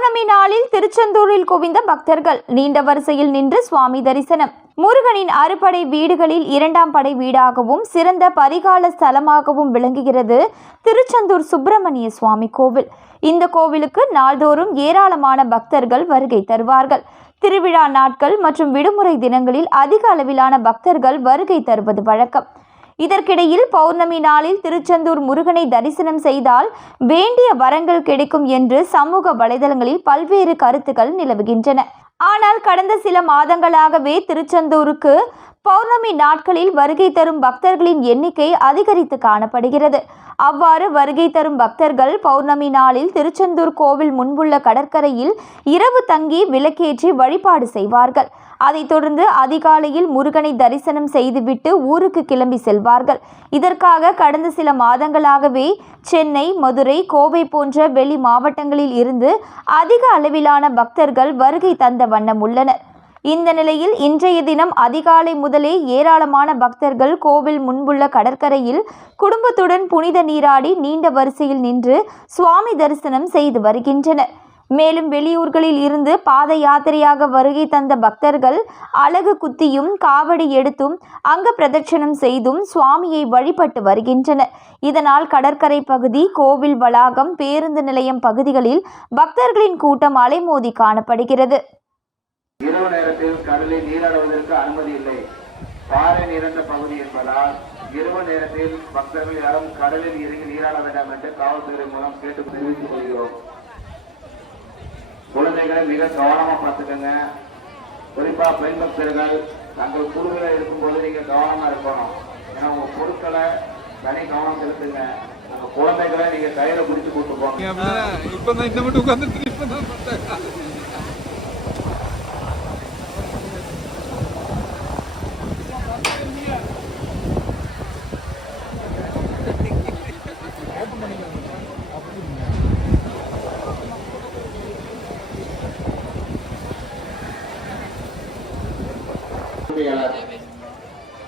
பௌர்ணமி நாளில் திருச்செந்தூரில் குவிந்த பக்தர்கள் நீண்ட வரிசையில் நின்று சுவாமி தரிசனம். முருகனின் அறுபடை வீடுகளில் இரண்டாம் படை வீடாகவும் சிறந்த பரிகால ஸ்தலமாகவும் விளங்குகிறது திருச்செந்தூர் சுப்பிரமணிய சுவாமி கோவில். இந்த கோவிலுக்கு நாள்தோறும் ஏராளமான பக்தர்கள் வருகை தருவார்கள். திருவிழா நாட்கள் மற்றும் விடுமுறை தினங்களில் அதிக அளவிலான பக்தர்கள் வருகை தருவது வழக்கம். இதற்கிடையில் பௌர்ணமி நாளில் திருச்செந்தூர் முருகனை தரிசனம் செய்தால் வேண்டிய வரங்கள் கிடைக்கும் என்று சமூக வலைதளங்களில் பல்வேறு கருத்துக்கள் நிலவுகின்றன. ஆனால் கடந்த சில மாதங்களாகவே திருச்செந்தூருக்கு பௌர்ணமி நாட்களில் வருகை தரும் பக்தர்களின் எண்ணிக்கை அதிகரித்து காணப்படுகிறது. அவ்வாறு வருகை தரும் பக்தர்கள் பௌர்ணமி நாளில் திருச்செந்தூர் கோவில் முன்புள்ள கடற்கரையில் இரவு தங்கி விளக்கேற்றி வழிபாடு செய்வார்கள். அதைத் தொடர்ந்து அதிகாலையில் முருகனை தரிசனம் செய்துவிட்டு ஊருக்கு கிளம்பி செல்வார்கள். இதற்காக கடந்த சில மாதங்களாகவே சென்னை, மதுரை, கோவை போன்ற வெளி மாவட்டங்களில் இருந்து அதிக அளவிலான பக்தர்கள் வருகை தந்த வண்ணம் உள்ளனர். இந்த நிலையில் இன்றைய தினம் அதிகாலை முதலே ஏராளமான பக்தர்கள் கோவில் முன்புள்ள கடற்கரையில் குடும்பத்துடன் புனித நீராடி நீண்ட வரிசையில் நின்று சுவாமி தரிசனம் செய்து வருகின்றனர். மேலும் வெளியூர்களில் இருந்து பாத யாத்திரையாக வருகை தந்த பக்தர்கள் அலகு குத்தியும் காவடி எடுத்தும் அங்க பிரதட்சணம் செய்தும் சுவாமியை வழிபட்டு வருகின்றனர். இதனால் கடற்கரை பகுதி, கோவில் வளாகம், பேருந்து நிலையம் பகுதிகளில் பக்தர்களின் கூட்டம் அலைமோதி காணப்படுகிறது. இரவு நேரத்தில் கடலில் நீராடுவதற்கு அனுமதி இல்லை. பாறை நிறைந்த பகுதி என்பதால் இரவு நேரத்தில் பக்தர்கள் யாரும் கடலில் இறங்கி நீராட வேண்டாம் என்று காவல்துறை மூலம் கேட்டு தெரிவித்துக் கொள்கிறோம். குழந்தைகளை மிக கவனமா பார்த்துக்கங்க. குறிப்பா பெண் பக்தர்கள் தங்கள் குழுவில் இருக்கும்போது நீங்க கவனமா இருக்கணும். ஏன்னா உங்க பொருட்களை தனி கவனம் செலுத்துங்க. உங்க குழந்தைகளை நீங்க கையில பிடிச்சு கூட்டு போங்க.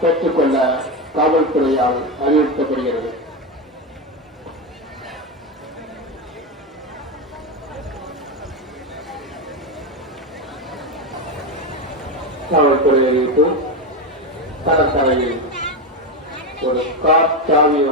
பெற்றுக்கொள்ள காவல்துறையால் அறிவுறுத்தப்படுகிறது. காவல்துறை அறிவிப்பு கடற்கரையில் ஒரு கார் சாவி